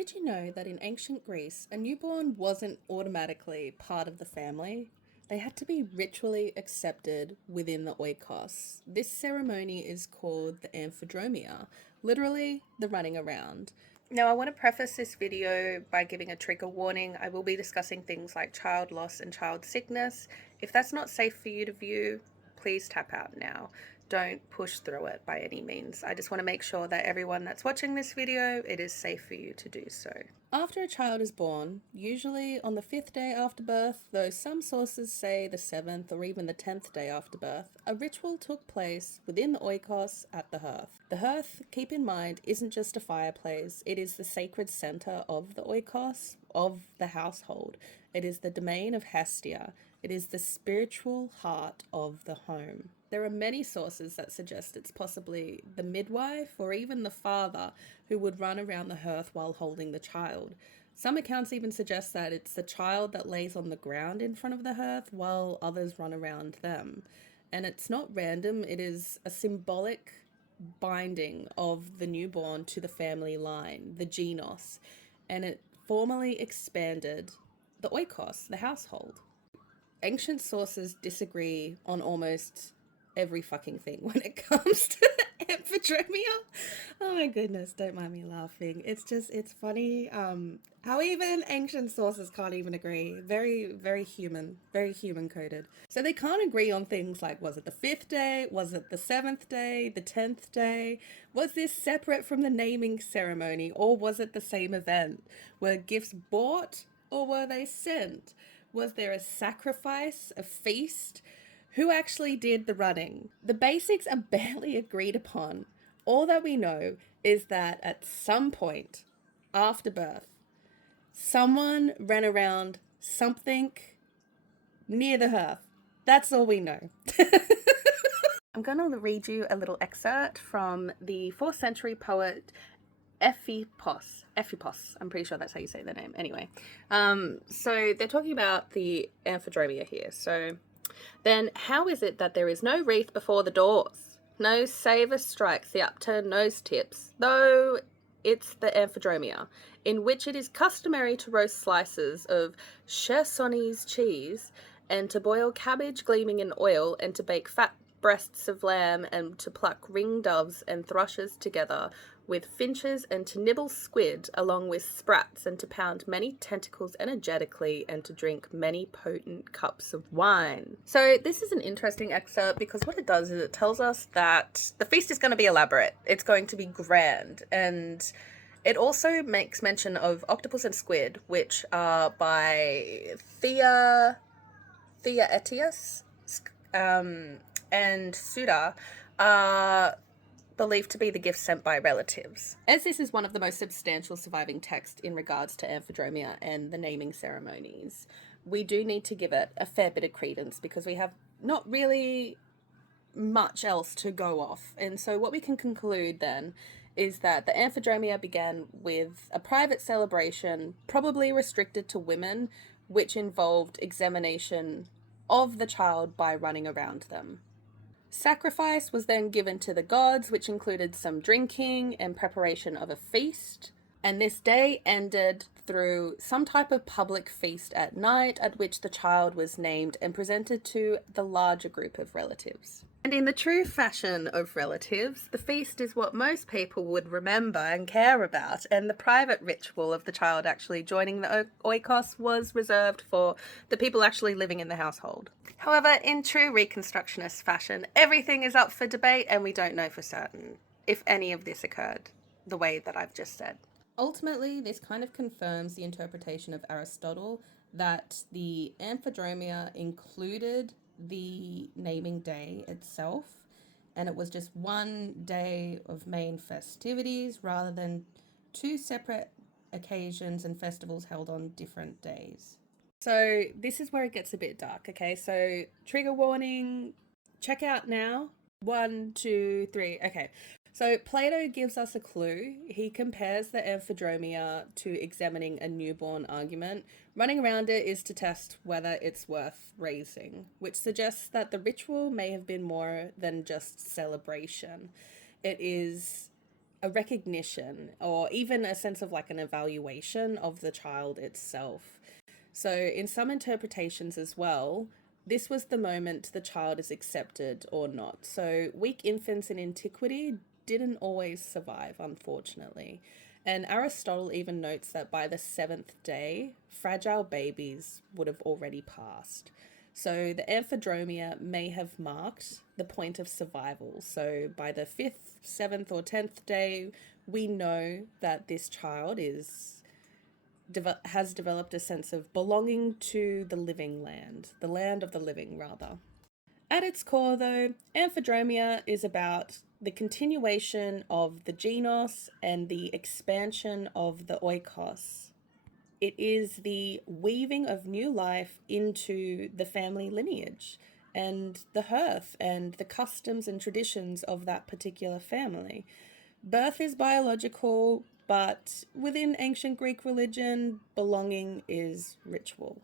Did you know that in ancient Greece, a newborn wasn't automatically part of the family? They had to be ritually accepted within the Oikos. This ceremony is called the Amphidromia, literally the running around. Now, I want to preface this video by giving a trigger warning. I will be discussing things like child loss and child sickness. If that's not safe for you to view, please tap out now. Don't push through it by any means. I just want to make sure that everyone that's watching this video, it is safe for you to do so. After a child is born, usually on the 5th day after birth, though some sources say the 7th or even the 10th day after birth, a ritual took place within the oikos at the hearth. The hearth, keep in mind, isn't just a fireplace, it is the sacred center of the oikos, of the household. It is the domain of Hestia. It is the spiritual heart of the home. There are many sources that suggest it's possibly the midwife or even the father who would run around the hearth while holding the child. Some accounts even suggest that it's the child that lays on the ground in front of the hearth while others run around them. And it's not random, it is a symbolic binding of the newborn to the family line, the genos, and it formally expanded the oikos, the household. Ancient sources disagree on almost every fucking thing when it comes to Amphidromia. Oh my goodness, don't mind me laughing. It's funny how even ancient sources can't even agree. Very human coded. So they can't agree on things like, was it the 5th day? Was it the 7th day? The 10th day? Was this separate from the naming ceremony, or was it the same event? Were gifts bought or were they sent? Was there a sacrifice, a feast? Who actually did the running? The basics are barely agreed upon. All that we know is that at some point after birth, someone ran around something near the hearth. That's all we know. I'm going to read you a little excerpt from the 4th century poet Ephipos. I'm pretty sure that's how you say their name. Anyway, so they're talking about the Amphidromia here. So, then how is it that there is no wreath before the doors? No saver strikes the upturned nose tips, though it's the Amphidromia, in which it is customary to roast slices of Chersonese cheese, and to boil cabbage gleaming in oil, and to bake fat breasts of lamb, and to pluck ring doves and thrushes together with finches, and to nibble squid along with sprats, and to pound many tentacles energetically, and to drink many potent cups of wine. So this is an interesting excerpt because what it does is it tells us that the feast is going to be elaborate. It's going to be grand, and it also makes mention of octopus and squid, which are by Theaetius and Suda, are believed to be the gifts sent by relatives. As this is one of the most substantial surviving texts in regards to Amphidromia and the naming ceremonies, we do need to give it a fair bit of credence because we have not really much else to go off. And so what we can conclude then is that the Amphidromia began with a private celebration, probably restricted to women, which involved examination of the child by running around them. Sacrifice was then given to the gods, which included some drinking and preparation of a feast. And this day ended through some type of public feast at night, at which the child was named and presented to the larger group of relatives. And in the true fashion of relatives, the feast is what most people would remember and care about, and the private ritual of the child actually joining the oikos was reserved for the people actually living in the household. However, in true Reconstructionist fashion, everything is up for debate, and we don't know for certain if any of this occurred the way that I've just said. Ultimately, this kind of confirms the interpretation of Aristotle that the Amphidromia included the naming day itself, and it was just one day of main festivities rather than two separate occasions and festivals held on different days. So this is where it gets a bit dark, okay? So trigger warning, check out now. 1, 2, 3, okay. So Plato gives us a clue. He compares the Amphidromia to examining a newborn argument. Running around it is to test whether it's worth raising, which suggests that the ritual may have been more than just celebration. It is a recognition or even a sense of like an evaluation of the child itself. So, in some interpretations as well, this was the moment the child is accepted or not. So, weak infants in antiquity didn't always survive, unfortunately. And Aristotle even notes that by the seventh day, fragile babies would have already passed. So the Amphidromia may have marked the point of survival. So by the fifth, seventh, or 10th day, we know that this child has developed a sense of belonging to the living land, the land of the living, rather. At its core, though, Amphidromia is about the continuation of the genos and the expansion of the oikos. It is the weaving of new life into the family lineage and the hearth and the customs and traditions of that particular family. Birth is biological, but within ancient Greek religion, belonging is ritual.